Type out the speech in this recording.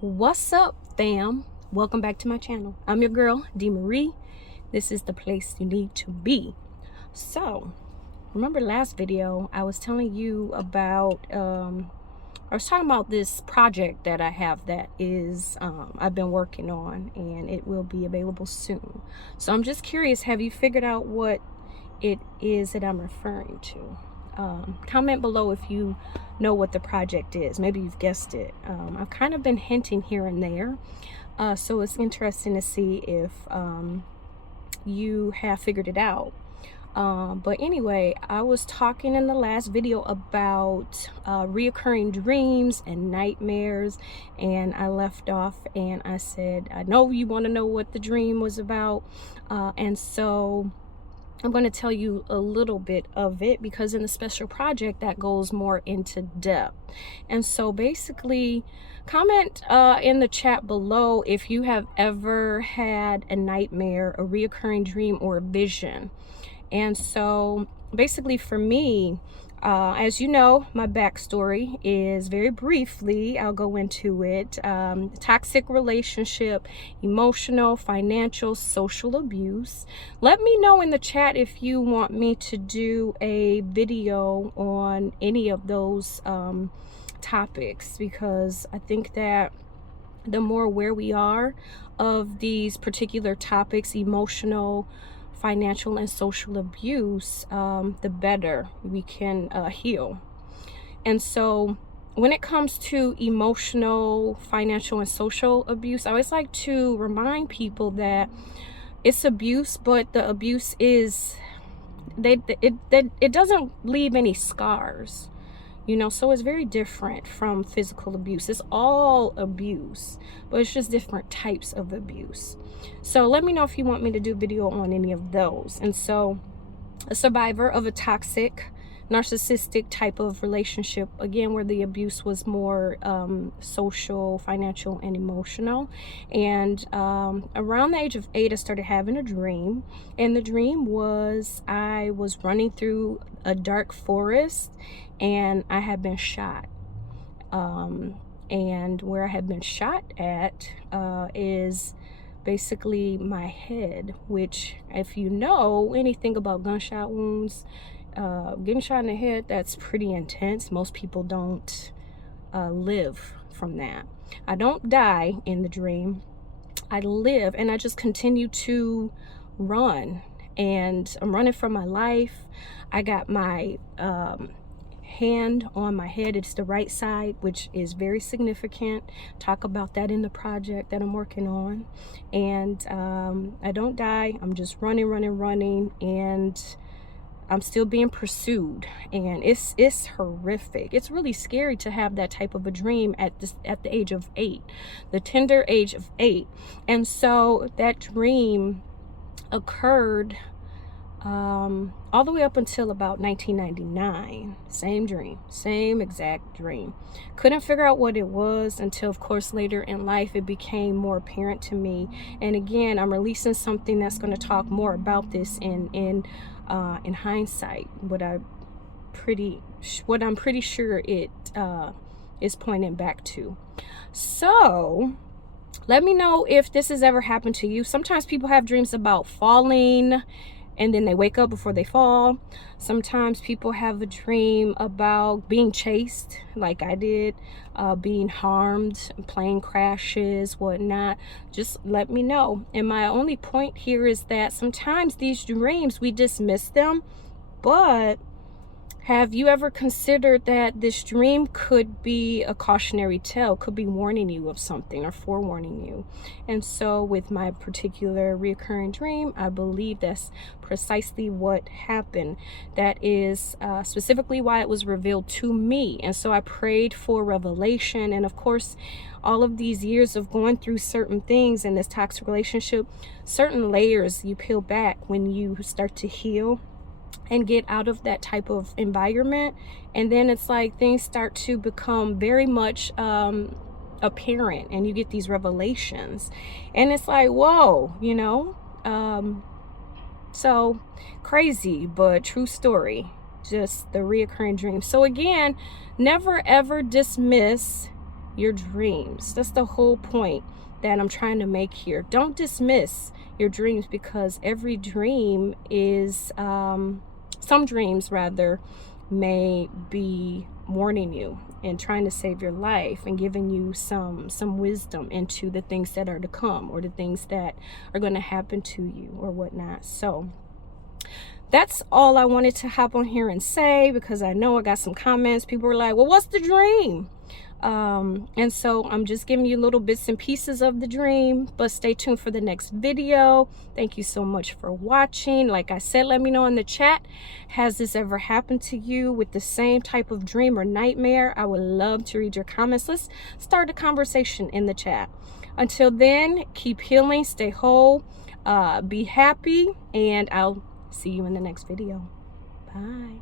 What's up, fam? Welcome back to my channel. I'm your girl, D. Marie. This is the place you need to be. So, remember last video, I was telling you about, I was talking about this project that I have that is, I've been working on, and it will be available soon. So I'm just curious, have you figured out what it is that I'm referring to? Comment below if you know what the project is. Maybe you've guessed it. I've kind of been hinting here and there, so it's interesting to see if you have figured it out. But anyway, I was talking in the last video about reoccurring dreams and nightmares, and I left off and I said, I know you want to know what the dream was about, and so I'm going to tell you a little bit of it, because in the special project that goes more into depth. And so basically, comment in the chat below if you have ever had a nightmare, a reoccurring dream, or a vision. And so basically for me, as you know, my backstory is, very briefly, I'll go into it. Toxic relationship, emotional, financial, social abuse. Let me know in the chat if you want me to do a video on any of those topics, because I think that the more aware we are of these particular topics, emotional, financial, and social abuse, the better we can heal. And so when it comes to emotional, financial, and social abuse, I always like to remind people that it's abuse, but the abuse is, it doesn't leave any scars. You know, so it's very different from physical abuse. It's all abuse, but it's just different types of abuse. So let me know if you want me to do a video on any of those. And so, a survivor of a toxic, narcissistic type of relationship, again, where the abuse was more social, financial, and emotional. And around the age of 8, I started having a dream. And the dream was, I was running through a dark forest and I had been shot. And where I had been shot at is basically my head, which, if you know anything about gunshot wounds, getting shot in the head, that's pretty intense. Most people don't live from that. I don't die in the dream. I live, and I just continue to run, and I'm running for my life. I got my hand on my head. It's the right side, which is very significant. Talk about that in the project that I'm working on. And I don't die. I'm just running, and I'm still being pursued, and it's horrific. It's really scary to have that type of a dream at the age of 8, the tender age of 8. And so that dream occurred all the way up until about 1999. Same dream, same exact dream. Couldn't figure out what it was until, of course, later in life it became more apparent to me. And again, I'm releasing something that's going to talk more about this in hindsight, what I'm pretty sure it is pointing back to. So let me know if this has ever happened to you. Sometimes people have dreams about falling and then they wake up before they fall. Sometimes people have a dream about being chased, like I did, being harmed, plane crashes, whatnot. Just let me know. And my only point here is that sometimes these dreams, we dismiss them, but have you ever considered that this dream could be a cautionary tale, could be warning you of something or forewarning you? And so with my particular reoccurring dream, I believe that's precisely what happened. That is specifically why it was revealed to me. And so I prayed for revelation. And of course, all of these years of going through certain things in this toxic relationship, certain layers you peel back when you start to heal and get out of that type of environment. And then it's like things start to become very much apparent, and you get these revelations, and it's like, whoa, you know. So crazy, but true story, just the reoccurring dream. So again, never ever dismiss your dreams. That's the whole point that I'm trying to make here. Don't dismiss your dreams, because every dream is, some dreams rather, may be warning you and trying to save your life and giving you some wisdom into the things that are to come, or the things that are going to happen to you or whatnot. So that's all I wanted to hop on here and say, because I know I got some comments. People were like, well, what's the dream? And so I'm just giving you little bits and pieces of the dream, but stay tuned for the next video. Thank you so much for watching. Like I said, let me know in the chat, has this ever happened to you with the same type of dream or nightmare? I would love to read your comments. Let's start a conversation in the chat. Until then, keep healing, stay whole, be happy, and I'll see you in the next video. Bye.